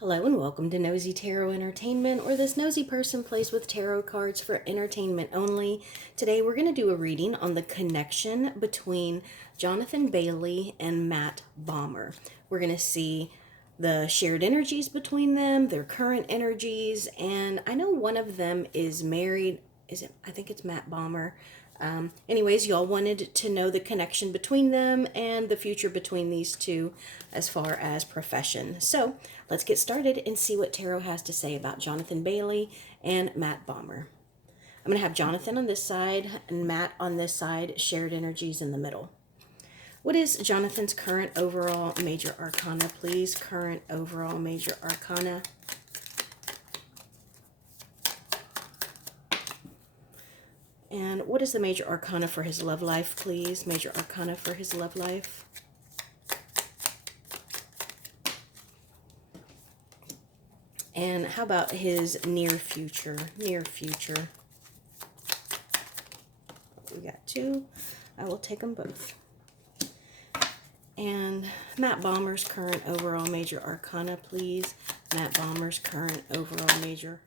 Hello and welcome to Nosy Tarot Entertainment, where this nosy person plays with tarot cards for entertainment only. Today we're going to do a reading on the connection between Jonathan Bailey and Matt Bomer. We're going to see the shared energies between them, their current energies, and I know one of them is married. I think it's Matt Bomer. Anyways, y'all wanted to know the connection between them and the future between these two as far as profession. So let's get started and see what Tarot has to say about Jonathan Bailey and Matt Bomer. I'm going to have Jonathan on this side and Matt on this side, shared energies in the middle. What is Jonathan's current overall major arcana, please? Current overall major arcana. And what is the major arcana for his love life, please? Major arcana for his love life. And how about his near future? Near future. We got two. I will take them both. And Matt Bomer's current overall major arcana, please. Matt Bomer's current overall major.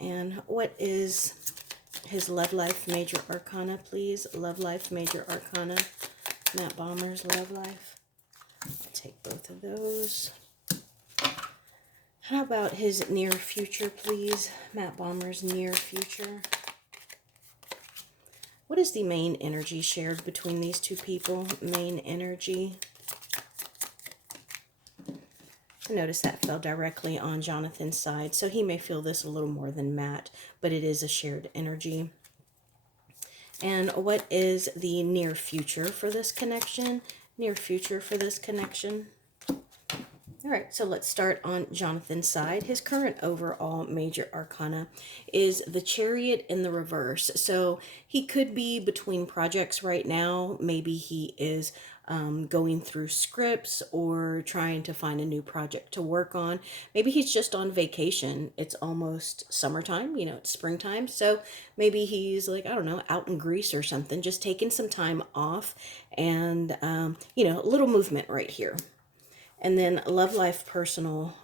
And what is his love life major arcana, please? Love life major arcana. Matt Bomer's love life. I'll take both of those. How about his near future, please? Matt Bomer's near future. What is the main energy shared between these two people? Main energy. Notice that fell directly on Jonathan's side, so he may feel this a little more than Matt, but it is a shared energy. And what is the near future for this connection? Near future for this connection. All right, so let's start on Jonathan's side. His current overall major arcana is the Chariot in the reverse. So he could be between projects right now. Maybe he is going through scripts or trying to find a new project to work on. Maybe he's just on vacation. It's almost summertime, it's springtime. So maybe he's like, I don't know, out in Greece or something, just taking some time off and, a little movement right here. And then love life personal,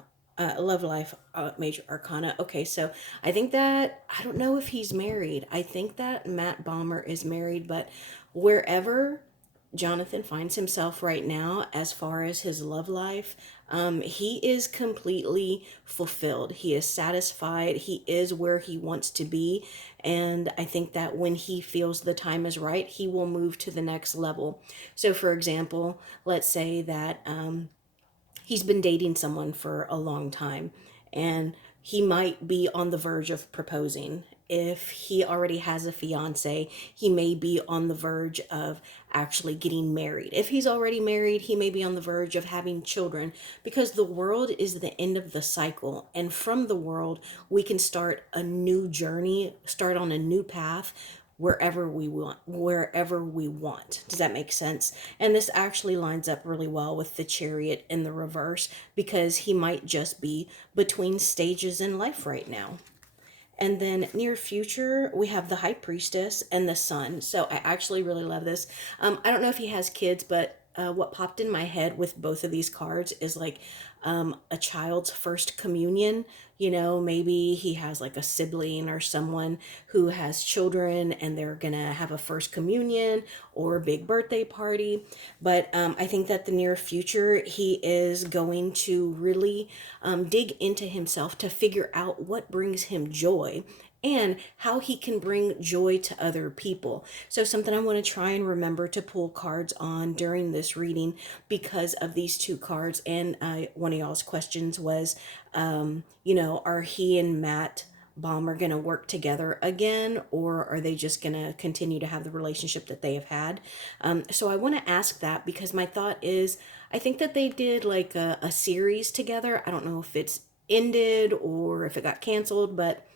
major arcana. Okay, so I think that, I don't know if he's married. I think that Matt Bomer is married, but wherever Jonathan finds himself right now, as far as his love life, he is completely fulfilled. He is satisfied. He is where he wants to be. And I think that when he feels the time is right, he will move to the next level. So for example, let's say that, he's been dating someone for a long time and he might be on the verge of proposing. If he already has a fiance, he may be on the verge of actually getting married. If he's already married, he may be on the verge of having children, because the world is the end of the cycle. And from the world, we can start a new journey, start on a new path wherever we want. Does that make sense? And this actually lines up really well with the Chariot in the reverse, because he might just be between stages in life right now. And then near future, we have the High Priestess and the Sun. So I actually really love this. I don't know if he has kids, but what popped in my head with both of these cards is like a child's first communion. Maybe he has like a sibling or someone who has children and they're going to have a first communion or a big birthday party. But I think that the near future, he is going to really dig into himself to figure out what brings him joy and how he can bring joy to other people. So something I want to try and remember to pull cards on during this reading because of these two cards. And one of y'all's questions was, are he and Matt Bomer going to work together again, or are they just going to continue to have the relationship that they have had? So I want to ask that because my thought is, I think that they did like a series together. I don't know if it's ended or if it got canceled, but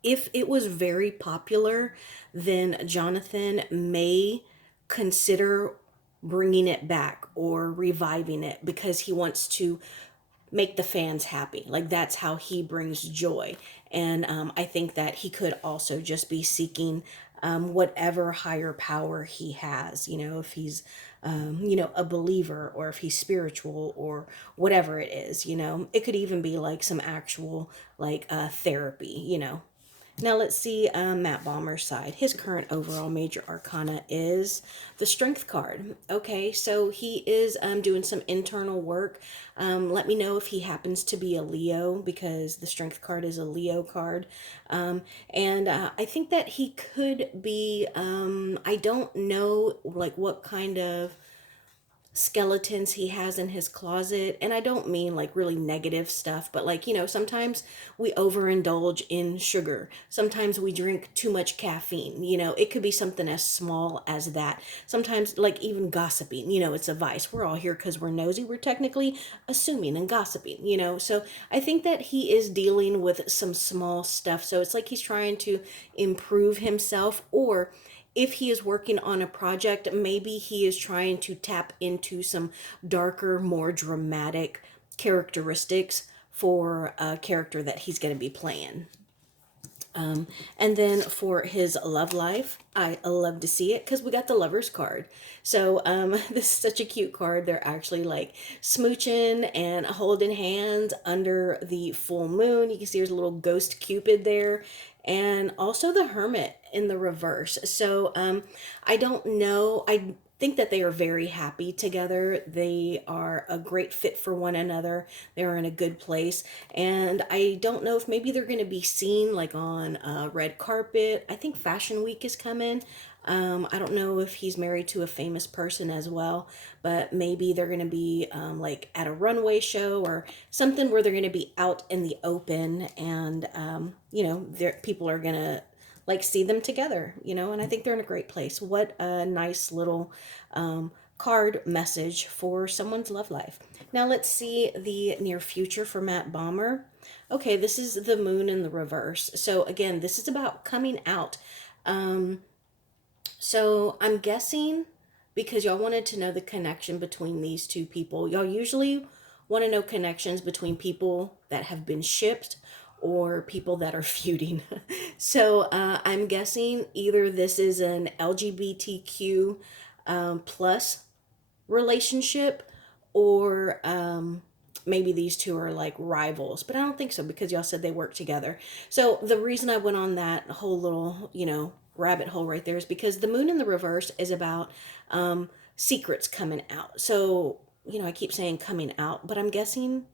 if it was very popular, then Jonathan may consider bringing it back or reviving it because he wants to make the fans happy. Like that's how he brings joy. And I think that he could also just be seeking whatever higher power he has. If he's you know, a believer, or if he's spiritual, or whatever it is, you know. It could even be like some actual like therapy, you know. Now let's see Matt Bomer's side. His current overall major arcana is the Strength card. Okay, so he is doing some internal work. Let me know if he happens to be a Leo, because the Strength card is a Leo card. And I think that he could be, I don't know like what kind of skeletons he has in his closet. And I don't mean like really negative stuff, but like, you know, sometimes we overindulge in sugar. Sometimes we drink too much caffeine. You know, it could be something as small as that. Sometimes, like, even gossiping, you know, it's a vice. We're all here because we're nosy. We're technically assuming and gossiping, you know. So I think that he is dealing with some small stuff. So it's like he's trying to improve himself, or if he is working on a project, maybe he is trying to tap into some darker, more dramatic characteristics for a character that he's going to be playing. And then for his love life, I love to see it because we got the lovers card. So this is such a cute card. They're actually like smooching and holding hands under the full moon. You can see there's a little ghost Cupid there, and also the Hermit in the reverse. So I don't know. I think that they are very happy together. They are a great fit for one another. They're in a good place. And I don't know if maybe they're going to be seen like on a red carpet. I think Fashion Week is coming. I don't know if he's married to a famous person as well, but maybe they're going to be like at a runway show or something where they're going to be out in the open, and, you know, people are going to like see them together, you know, and I think they're in a great place. What a nice little card message for someone's love life. Now let's see the near future for Matt Bomer. Okay, this is the moon in the reverse. So again, this is about coming out. So I'm guessing, because y'all wanted to know the connection between these two people. Y'all usually want to know connections between people that have been shipped or people that are feuding. So I'm guessing either this is an LGBTQ plus relationship, or maybe these two are like rivals, but I don't think so, because y'all said they work together. So the reason I went on that whole little, you know, rabbit hole right there is because the moon in the reverse is about secrets coming out. So, you know, I keep saying coming out, but I'm guessing,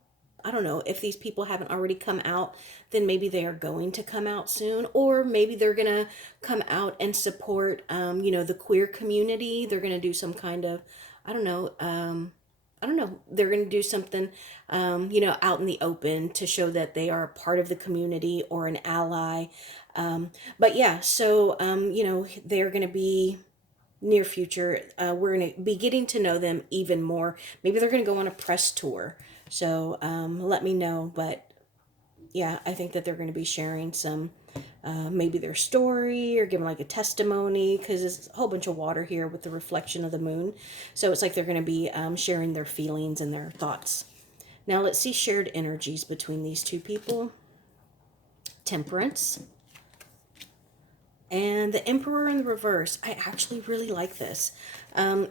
I don't know, if these people haven't already come out, then maybe they are going to come out soon, or maybe they're going to come out and support, you know, the queer community. They're going to do some kind of, I don't know, I don't know. They're going to do something, you know, out in the open to show that they are a part of the community or an ally. But yeah, so, you know, they're going to be near future. We're going to be getting to know them even more. Maybe they're going to go on a press tour. So let me know. But yeah, I think that they're going to be sharing some, maybe their story, or giving like a testimony, because there's a whole bunch of water here with the reflection of the moon. So it's like they're going to be sharing their feelings and their thoughts. Now let's see shared energies between these two people. Temperance. And the Emperor in the reverse. I actually really like this.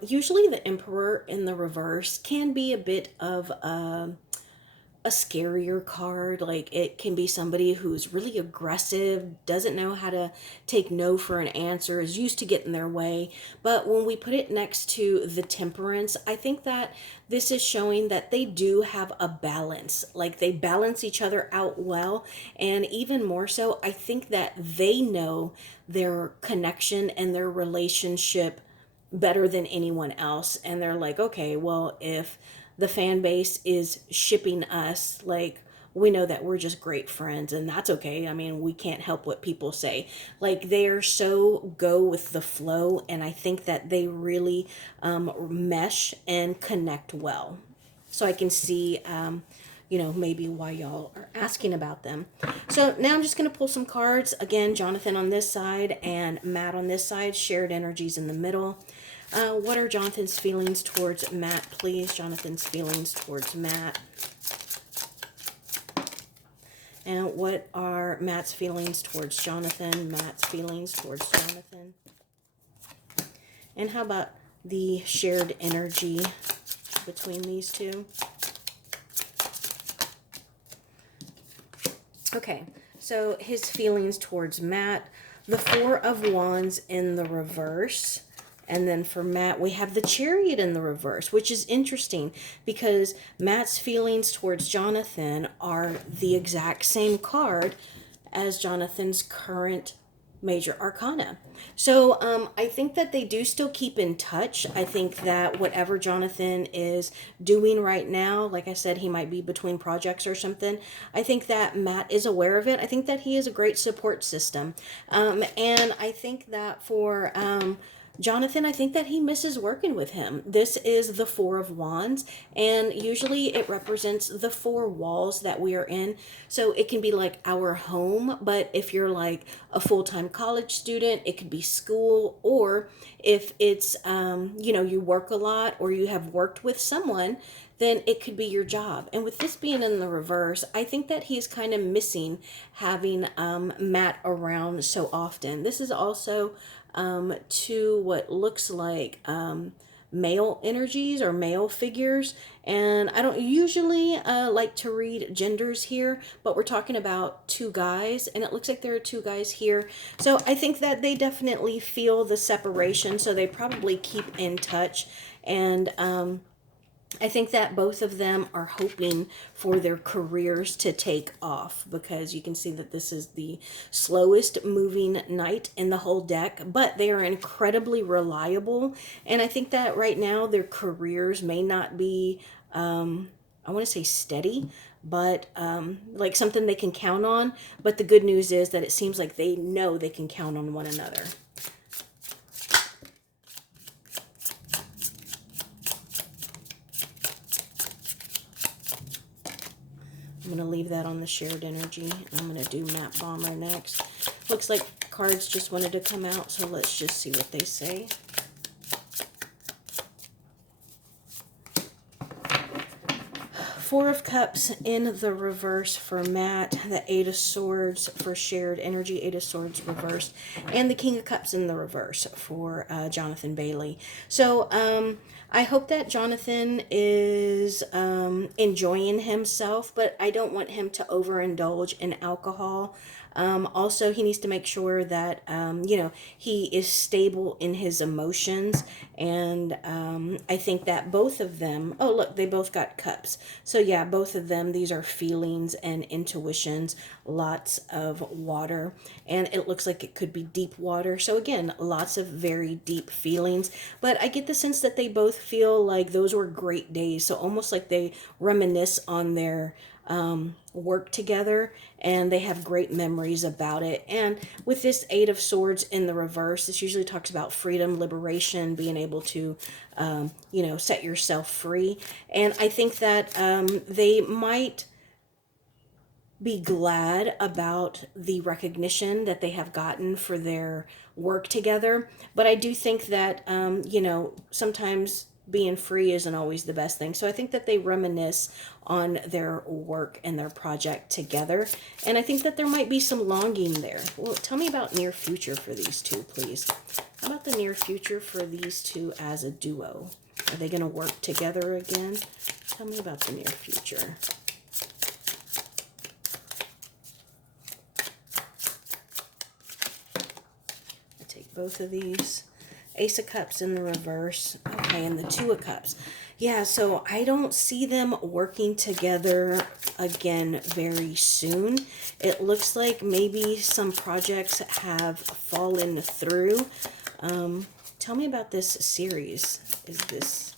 Usually the Emperor in the reverse can be a bit of a scarier card. Like, it can be somebody who's really aggressive, doesn't know how to take no for an answer, is used to getting their way. But when we put it next to the Temperance, I think that this is showing that they do have a balance. Like, they balance each other out well. And even more so, I think that they know their connection and their relationship better than anyone else. And they're like, okay, well, if the fan base is shipping us, like, we know that we're just great friends, and that's okay. I mean, we can't help what people say. Like, they're so go with the flow, and I think that they really mesh and connect well. So I can see, you know, maybe why y'all are asking about them. So now I'm just going to pull some cards. Again, Jonathan on this side and Matt on this side. Shared energies in the middle. What are Jonathan's feelings towards Matt, please? Jonathan's feelings towards Matt. And what are Matt's feelings towards Jonathan? Matt's feelings towards Jonathan. And how about the shared energy between these two. Okay, so his feelings towards Matt, the Four of Wands in the reverse. And then for Matt, we have the Chariot in the reverse, which is interesting because Matt's feelings towards Jonathan are the exact same card as Jonathan's current major arcana. So I think that they do still keep in touch. I think that whatever Jonathan is doing right now, like I said, he might be between projects or something. I think that Matt is aware of it. I think that he is a great support system. And I think that for Jonathan, I think that he misses working with him. This is the Four of Wands, and usually it represents the four walls that we are in. So it can be like our home, but if you're like a full-time college student, it could be school, or if it's, you work a lot or you have worked with someone, then it could be your job. And with this being in the reverse, I think that he's kind of missing having Matt around so often. This is also to what looks like male energies or male figures. And I don't usually like to read genders here, but we're talking about two guys, and it looks like there are two guys here. So I think that they definitely feel the separation, so they probably keep in touch. And I think that both of them are hoping for their careers to take off, because you can see that this is the slowest moving knight in the whole deck, but they are incredibly reliable. And I think that right now their careers may not be, I want to say steady, but like something they can count on. But the good news is that it seems like they know they can count on one another. I'm going to leave that on the shared energy. I'm going to do Matt Bomer next. Looks like cards just wanted to come out, so let's just see what they say. Four of Cups in the reverse for Matt, the Eight of Swords for shared energy, Eight of Swords reversed, and the King of Cups in the reverse for Jonathan Bailey. So I hope that Jonathan is enjoying himself, but I don't want him to overindulge in alcohol. Also, he needs to make sure that, he is stable in his emotions. And I think that both of them, oh, look, they both got cups. So, yeah, both of them, these are feelings and intuitions, lots of water. And it looks like it could be deep water. So, again, lots of very deep feelings. But I get the sense that they both feel like those were great days. So, almost like they reminisce on their work together, and they have great memories about it. And with this Eight of Swords in the reverse, this usually talks about freedom, liberation, being able to set yourself free. And I think that they might be glad about the recognition that they have gotten for their work together. But I do think that sometimes being free isn't always the best thing. So I think that they reminisce on their work and their project together. And I think that there might be some longing there. Well, tell me about near future for these two, please. How about the near future for these two as a duo? Are they going to work together again? Tell me about the near future. I take both of these. Ace of Cups in the reverse. Okay, and the Two of Cups. Yeah, so I don't see them working together again very soon. It looks like maybe some projects have fallen through. Tell me about this series. Is this...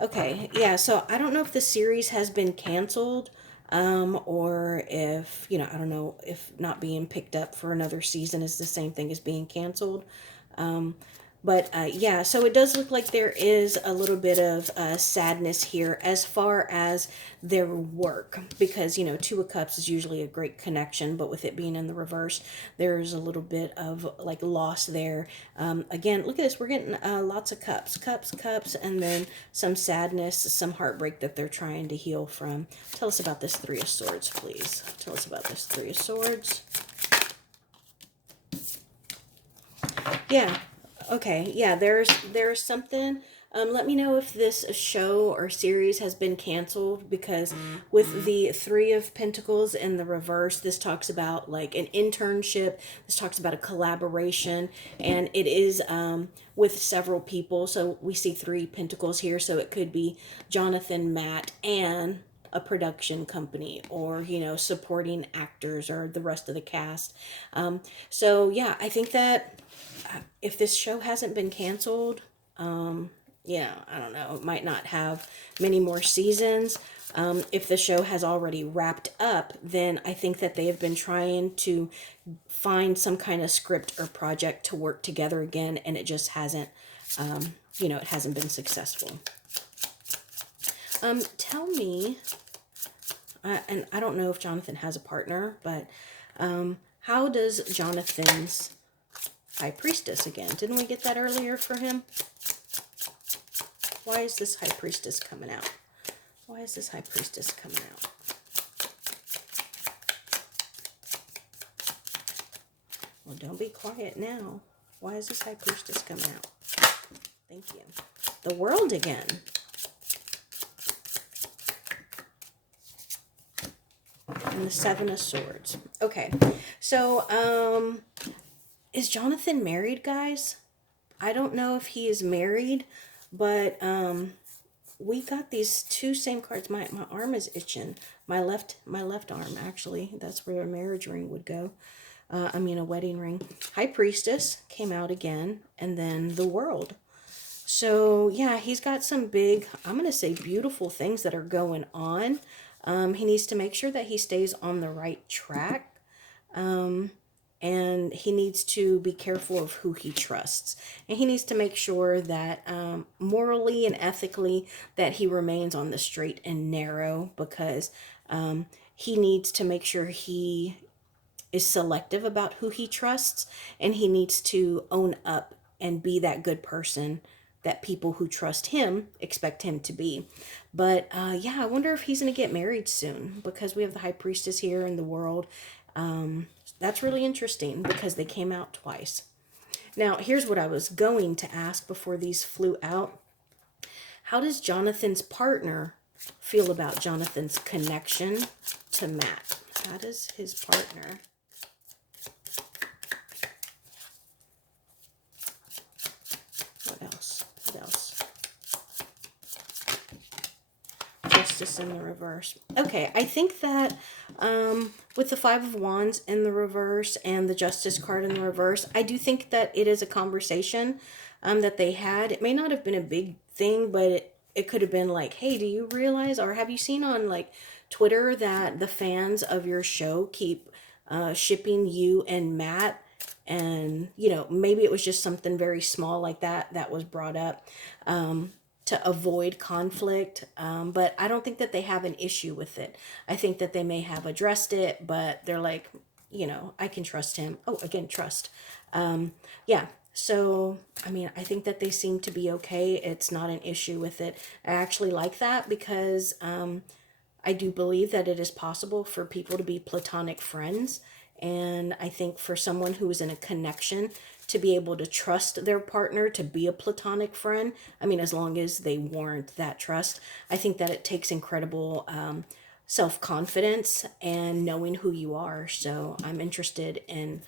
Okay, yeah, so I don't know if the series has been canceled, or if, I don't know, if not being picked up for another season is the same thing as being canceled. Yeah, so it does look like there is a little bit of sadness here as far as their work, because, Two of Cups is usually a great connection, but with it being in the reverse, there's a little bit of like loss there. Again, look at this. We're getting lots of cups, and then some sadness, some heartbreak that they're trying to heal from. Tell us about this Three of Swords, please. Tell us about this Three of Swords. Yeah. Okay, yeah, there's something. Let me know if this show or series has been canceled because with the Three of Pentacles in the reverse, this talks about like an internship. This talks about a collaboration, and it is with several people. So we see three pentacles here, so it could be Jonathan, Matt, and a production company, or supporting actors or the rest of the cast. So yeah, I think that if this show hasn't been canceled, I don't know, it might not have many more seasons. If the show has already wrapped up, then I think that they have been trying to find some kind of script or project to work together again, and it just hasn't, it hasn't been successful. Tell me, and I don't know if Jonathan has a partner, but how does Jonathan's High Priestess again? Didn't we get that earlier for him? Why is this High Priestess coming out? Why is this High Priestess coming out? Well, don't be quiet now. Why is this High Priestess coming out? Thank you. The World again. And the Seven of Swords. Okay. So, is Jonathan married, guys? I don't know if he is married, but we got these two same cards. My arm is itching. My left arm, actually. That's where a marriage ring would go. A wedding ring. High Priestess came out again, and then the World. So yeah, he's got some big, I'm gonna say beautiful things that are going on. He needs to make sure that he stays on the right track. And he needs to be careful of who he trusts, and he needs to make sure that morally and ethically that he remains on the straight and narrow, because he needs to make sure he is selective about who he trusts, and he needs to own up and be that good person that people who trust him expect him to be. But yeah, I wonder if he's going to get married soon, because we have the High Priestess here in the World. That's really interesting because they came out twice. Now, here's what I was going to ask before these flew out. How does Jonathan's partner feel about Jonathan's connection to Matt? How does his partner... What else? Justice in the reverse. Okay, I think that with the Five of Wands in the reverse and the Justice card in the reverse, I do think that it is a conversation that they had. It may not have been a big thing, but it could have been like, hey, do you realize, or have you seen on like Twitter that the fans of your show keep shipping you and Matt? And, maybe it was just something very small like that was brought up to avoid conflict. But I don't think that they have an issue with it. I think that they may have addressed it, but they're like, I can trust him. Oh, again, trust. Yeah. So, I think that they seem to be okay. It's not an issue with it. I actually like that because I do believe that it is possible for people to be platonic friends. And I think for someone who is in a connection to be able to trust their partner to be a platonic friend, as long as they warrant that trust, I think that it takes incredible self-confidence and knowing who you are. So I'm interested in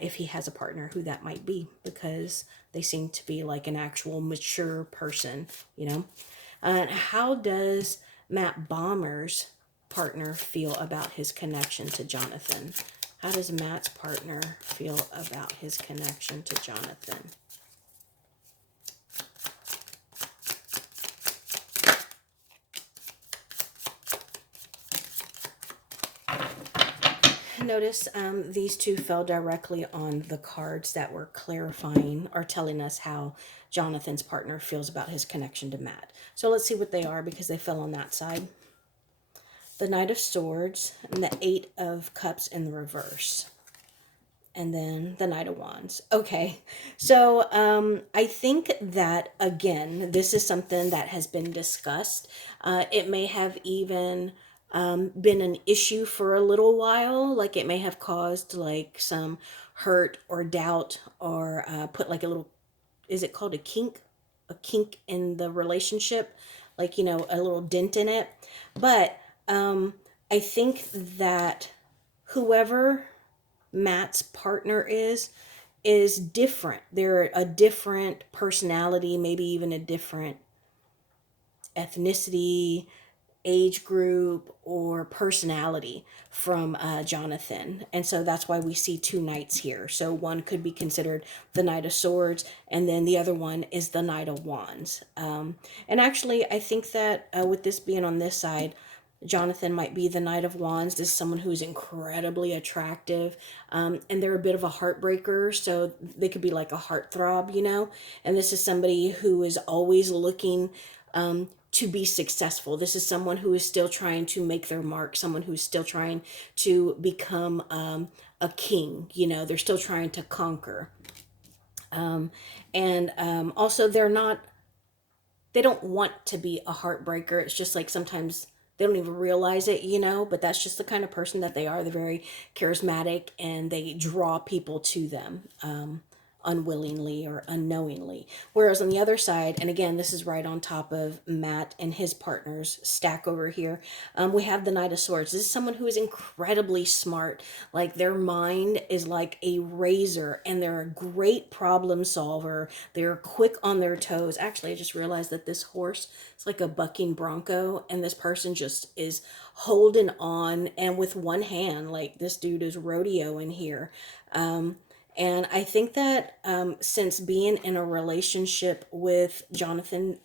if he has a partner, who that might be, because they seem to be like an actual mature person, how does Matt Bomer's partner feel about his connection to Jonathan? How does Matt's partner feel about his connection to Jonathan? Notice these two fell directly on the cards that were clarifying or telling us how Jonathan's partner feels about his connection to Matt. So let's see what they are, because they fell on that side. The Knight of Swords and the Eight of Cups in the reverse. And then the Knight of Wands. Okay, so I think that, again, this is something that has been discussed. It may have even been an issue for a little while. Like, it may have caused like some hurt or doubt, or put like a little is it called a kink in the relationship, like, you know, a little dent in it. But I think that whoever Matt's partner is different. They're a different personality, maybe even a different ethnicity, age group, or personality from Jonathan. And so that's why we see two knights here. So one could be considered the Knight of Swords, and then the other one is the Knight of Wands. And actually, I think that with this being on this side, Jonathan might be the Knight of Wands. This is someone who's incredibly attractive, and they're a bit of a heartbreaker, so they could be like a heartthrob, you know. And this is somebody who is always looking to be successful. This is someone who is still trying to make their mark, someone who's still trying to become a king. You know, they're still trying to conquer. And also, they don't want to be a heartbreaker. It's just like sometimes they don't even realize it, you know, but that's just the kind of person that they are. They're very charismatic and they draw people to them. Unwillingly or unknowingly. Whereas on the other side, and again, this is right on top of Matt and his partner's stack over here, we have the Knight of Swords. This is someone who is incredibly smart. Like their mind is like a razor and they're a great problem solver. They're quick on their toes. Actually, I just realized that this horse is like a bucking bronco and this person just is holding on and with one hand, like this dude is rodeoing here. And I think that since being in a relationship with Jonathan,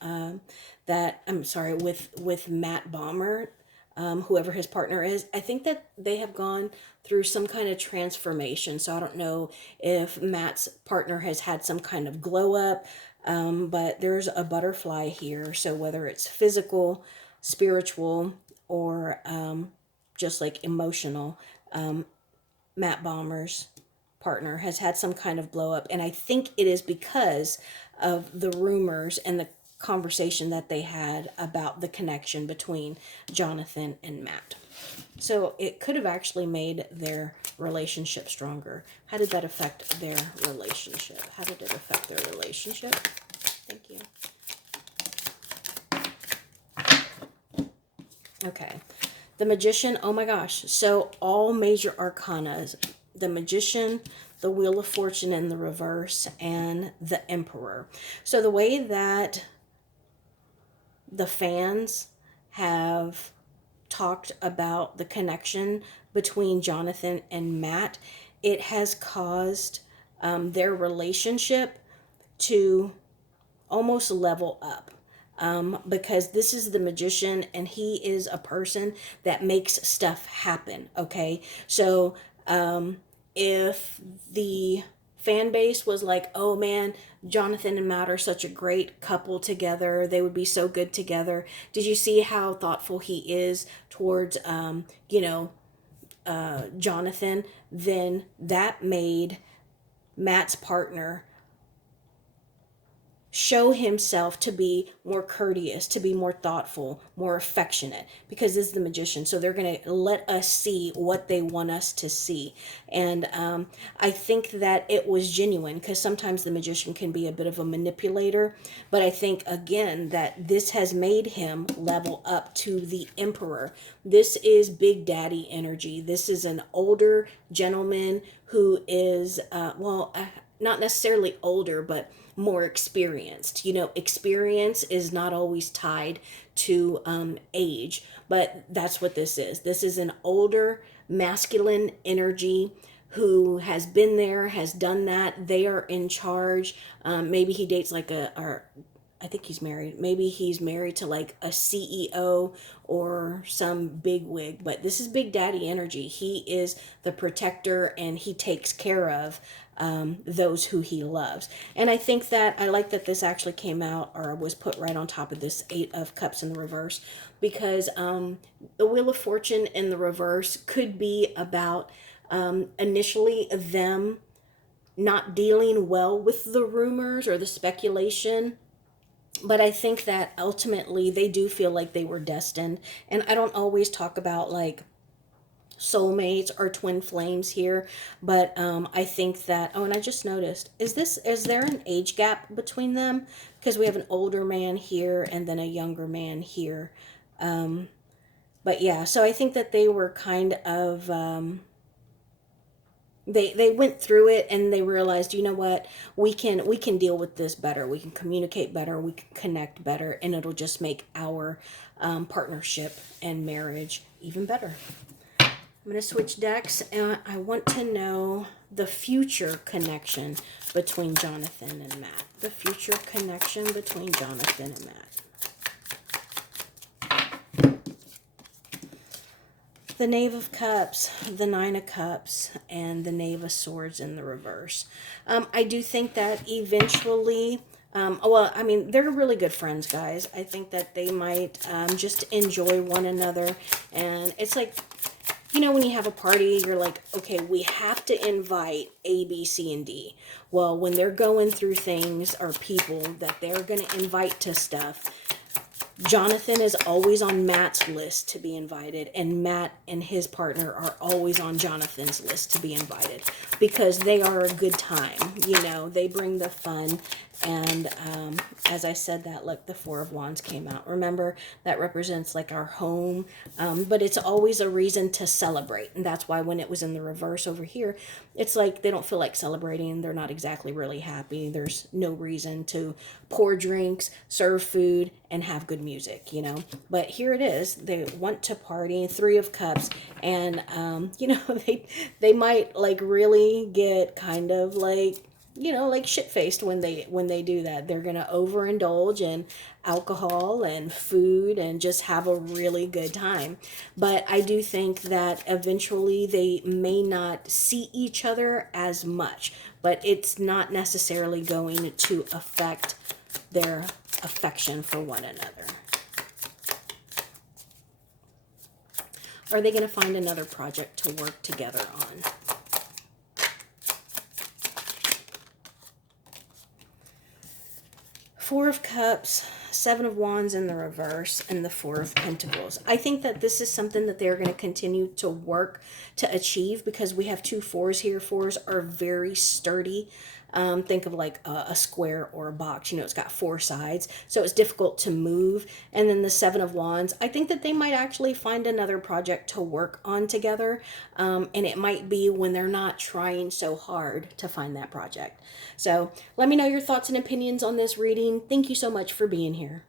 that I'm sorry, with Matt Bomer, whoever his partner is, I think that they have gone through some kind of transformation. So I don't know if Matt's partner has had some kind of glow up, but there's a butterfly here. So whether it's physical, spiritual, or just like emotional, Matt Bomer's partner has had some kind of blow up, and I think it is because of the rumors and the conversation that they had about the connection between Jonathan and Matt. So it could have actually made their relationship stronger. How did that affect their relationship? How did it affect their relationship? Thank you. Okay. The Magician, oh my gosh. So all major arcanas, the Magician, the Wheel of Fortune in the reverse, and the Emperor. So the way that the fans have talked about the connection between Jonathan and Matt, it has caused their relationship to almost level up. Because this is the Magician and he is a person that makes stuff happen. Okay. So if the fan base was like, oh man, Jonathan and Matt are such a great couple together, they would be so good together. Did you see how thoughtful he is towards, Jonathan? Then that made Matt's partner show himself to be more courteous, to be more thoughtful, more affectionate, because this is the Magician. So they're going to let us see what they want us to see. And I think that it was genuine, because sometimes the Magician can be a bit of a manipulator. But I think, again, that this has made him level up to the Emperor. This is Big Daddy energy. This is an older gentleman who is, not necessarily older, but more experienced. You know, experience is not always tied to age, but that's what this is. This is an older masculine energy who has been there, has done that. They are in charge. Maybe he dates like I think he's married. Maybe he's married to like a CEO or some big wig, but this is Big Daddy energy. He is the protector and he takes care of those who he loves. And I think that I like that this actually came out or was put right on top of this Eight of Cups in the reverse, because the Wheel of Fortune in the reverse could be about initially them not dealing well with the rumors or the speculation. But I think that ultimately they do feel like they were destined. And I don't always talk about like soulmates or twin flames here, but I think that, oh, and I just noticed, is there an age gap between them? Because we have an older man here and then a younger man here. But yeah, so I think that they were kind of they went through it and they realized, you know what, we can deal with this better, we can communicate better, we can connect better, and it'll just make our partnership and marriage even better. I'm going to switch decks, and I want to know the future connection between Jonathan and Matt. The future connection between Jonathan and Matt. The Knave of Cups, the Nine of Cups, and the Knave of Swords in the reverse. I do think that eventually, well, I mean, they're really good friends, guys. I think that they might just enjoy one another. And it's like, you know, when you have a party, you're like, okay, we have to invite A, B, C, and D. Well, when they're going through things or people that they're going to invite to stuff, Jonathan is always on Matt's list to be invited, and Matt and his partner are always on Jonathan's list to be invited because they are a good time. You know, they bring the fun. And as I said that, look, the Four of Wands came out. Remember, that represents like our home, but it's always a reason to celebrate. And that's why when it was in the reverse over here, it's like they don't feel like celebrating. They're not exactly really happy. There's no reason to pour drinks, serve food, and have good music, you know. But here it is. They want to party. Three of Cups. And, you know, they might like really get kind of like, you know, like shit-faced when they do that. They're gonna overindulge in alcohol and food and just have a really good time. But I do think that eventually they may not see each other as much, but it's not necessarily going to affect their affection for one another. Are they going to find another project to work together on? Four of Cups, Seven of Wands in the reverse, and the Four of Pentacles. I think that this is something that they're going to continue to work to achieve because we have two fours here. Fours are very sturdy. Think of like a square or a box. You know, it's got four sides, so it's difficult to move. And then the Seven of Wands, I think that they might actually find another project to work on together. And it might be when they're not trying so hard to find that project. So let me know your thoughts and opinions on this reading. Thank you so much for being here.